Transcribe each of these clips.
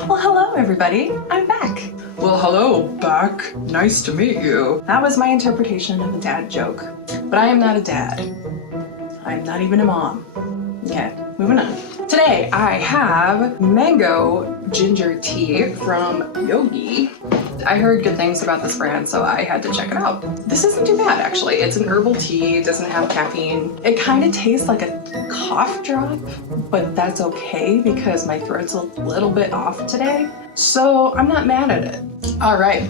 Well, hello everybody, I'm back. Well, hello, back. Nice to meet you. That was my interpretation of a dad joke. But I am not a dad. I'm not even a mom. Okay, moving on. Today I have mango ginger tea from Yogi. I heard good things about this brand, so I had to check it out. This isn't too bad, actually. It's an herbal tea, it doesn't have caffeine. It kind of tastes like a cough drop, but that's okay because my throat's a little bit off today, so I'm not mad at it. All right,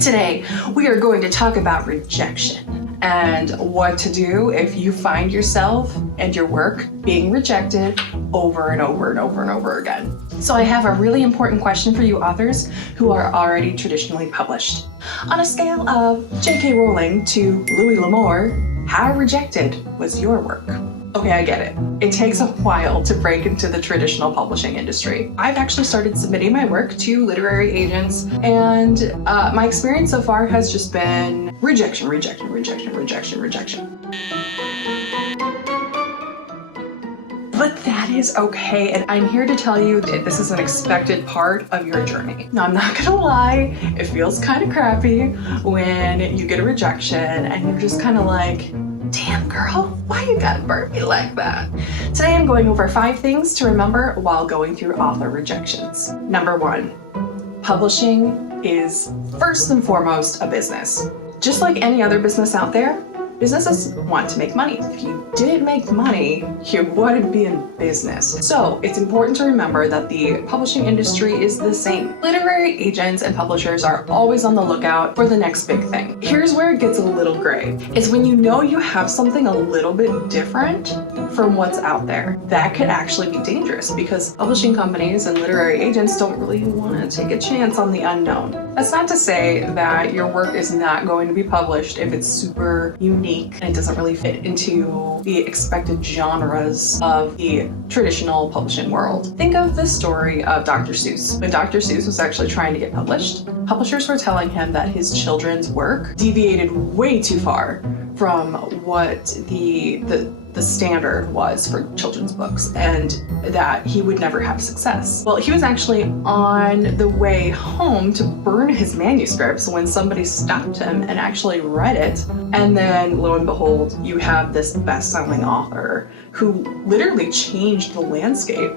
today we are going to talk about rejection and what to do if you find yourself and your work being rejected over and over and over and over again. So I have a really important question for you authors who are already traditionally published. On a scale of J.K. Rowling to Louis L'Amour, how rejected was your work? Okay, I get it. It takes a while to break into the traditional publishing industry. I've actually started submitting my work to literary agents, and my experience so far has just been rejection, rejection, rejection, rejection, rejection. But that is okay, and I'm here to tell you that this is an expected part of your journey. Now, I'm not gonna lie, it feels kind of crappy when you get a rejection and you're just kind of like, damn girl, why you gotta burn me like that? Today I'm going over 5 things to remember while going through author rejections. Number 1, publishing is first and foremost a business. Just like any other business out there, businesses want to make money. If you didn't make money, you wouldn't be in business. So it's important to remember that the publishing industry is the same. Literary agents and publishers are always on the lookout for the next big thing. Here's where it gets a little gray, is when you know you have something a little bit different from what's out there. That could actually be dangerous because publishing companies and literary agents don't really want to take a chance on the unknown. That's not to say that your work is not going to be published if it's super unique and it doesn't really fit into the expected genres of the traditional publishing world. Think of the story of Dr. Seuss. When Dr. Seuss was actually trying to get published, publishers were telling him that his children's work deviated way too far from what the standard was for children's books, and that he would never have success. Well, he was actually on the way home to burn his manuscripts when somebody stopped him and actually read it, and then lo and behold, you have this best-selling author who literally changed the landscape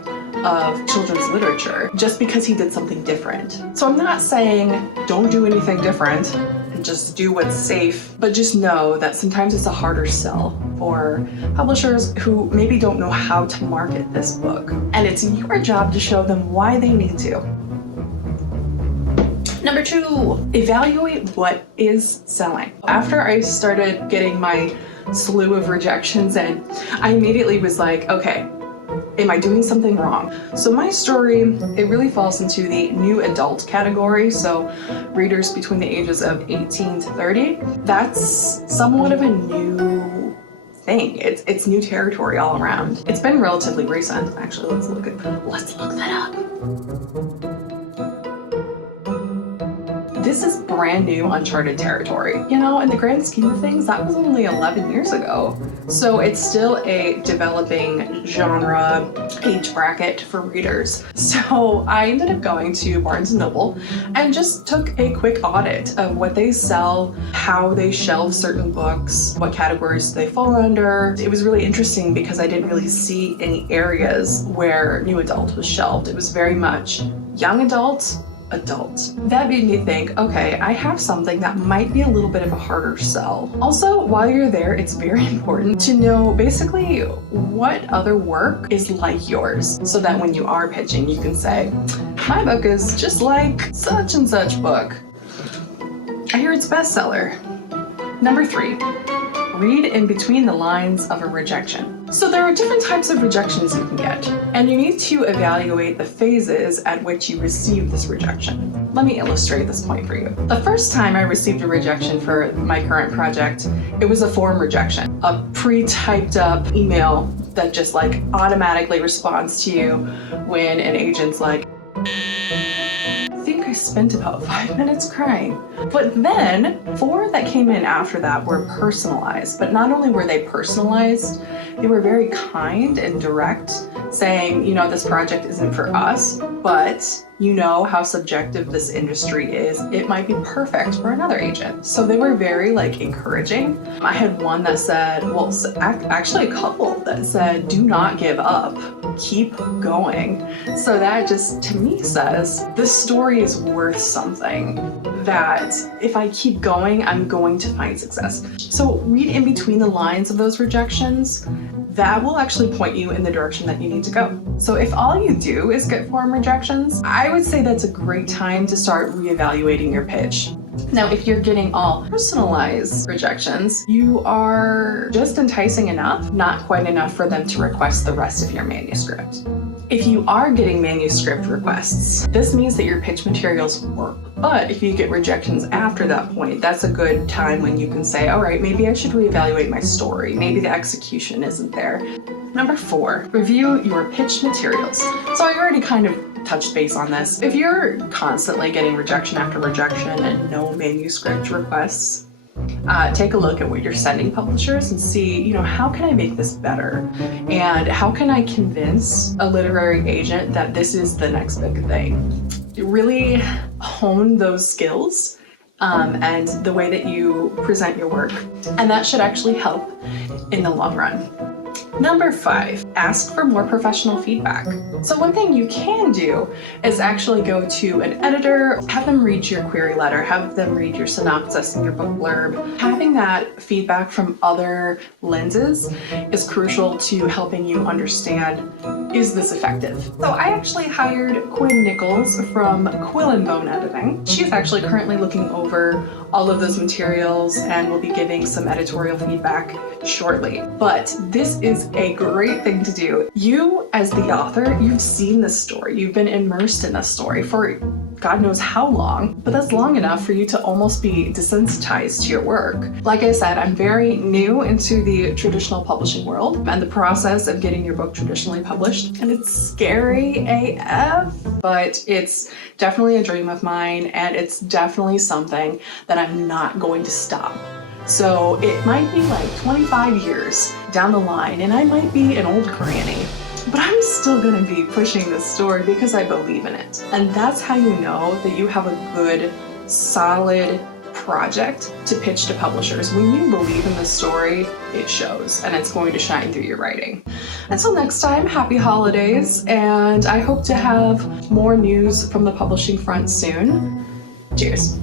of children's literature just because he did something different. So I'm not saying don't do anything different, just do what's safe, but just know that sometimes it's a harder sell for publishers who maybe don't know how to market this book. And it's your job to show them why they need to. Number 2, evaluate what is selling. After I started getting my slew of rejections, and I immediately was like, okay, am I doing something wrong? So my story, it really falls into the new adult category, so readers between the ages of 18 to 30. That's somewhat of a new thing. It's new territory all around. It's been relatively recent. Actually, let's look that up. This is brand new uncharted territory. You know, in the grand scheme of things, that was only 11 years ago. So it's still a developing genre age bracket for readers. So I ended up going to Barnes & Noble and just took a quick audit of what they sell, how they shelve certain books, what categories they fall under. It was really interesting because I didn't really see any areas where new adult was shelved. It was very much young adult, adult. That made me think, okay, I have something that might be a little bit of a harder sell. Also, while you're there, it's very important to know basically what other work is like yours, so that when you are pitching, you can say, my book is just like such and such book. I hear it's bestseller. Number 3, read in between the lines of a rejection. So there are different types of rejections you can get, and you need to evaluate the phases at which you receive this rejection. Let me illustrate this point for you. The first time I received a rejection for my current project, it was a form rejection, a pre-typed up email that just like automatically responds to you when an agent's like, I think I spent about 5 minutes crying. But then 4 that came in after that were personalized, but not only were they personalized, they were very kind and direct, saying, this project isn't for us, but you know how subjective this industry is. It might be perfect for another agent. So they were very encouraging. I had one that said, actually a couple that said, do not give up, keep going. So that just to me says this story is worth something, that if I keep going, I'm going to find success. So read in between the lines of those rejections. That will actually point you in the direction that you need to go. So if all you do is get form rejections, I would say that's a great time to start reevaluating your pitch. Now, if you're getting all personalized rejections, you are just enticing enough, not quite enough for them to request the rest of your manuscript. If you are getting manuscript requests, this means that your pitch materials work. But if you get rejections after that point, that's a good time when you can say, all right, maybe I should reevaluate my story. Maybe the execution isn't there. Number 4, review your pitch materials. So I already kind of touched base on this. If you're constantly getting rejection after rejection and no manuscript requests, take a look at what you're sending publishers and see, how can I make this better? And how can I convince a literary agent that this is the next big thing? Really hone those skills and the way that you present your work. And that should actually help in the long run. Number 5, ask for more professional feedback. So one thing you can do is actually go to an editor, have them read your query letter, have them read your synopsis and your book blurb. Having that feedback from other lenses is crucial to helping you understand, is this effective? So I actually hired Quinn Nichols from Quill and Bone Editing. She's actually currently looking over all of those materials and will be giving some editorial feedback shortly. But this is a great thing to do. You, as the author, you've seen this story. You've been immersed in this story for God knows how long, but that's long enough for you to almost be desensitized to your work. Like I said, I'm very new into the traditional publishing world and the process of getting your book traditionally published, and it's scary AF, but it's definitely a dream of mine, and it's definitely something that I'm not going to stop. So it might be 25 years down the line, and I might be an old granny, but I'm still gonna be pushing this story because I believe in it. And that's how you know that you have a good, solid project to pitch to publishers. When you believe in the story, it shows, and it's going to shine through your writing. Until next time, happy holidays, and I hope to have more news from the publishing front soon. Cheers.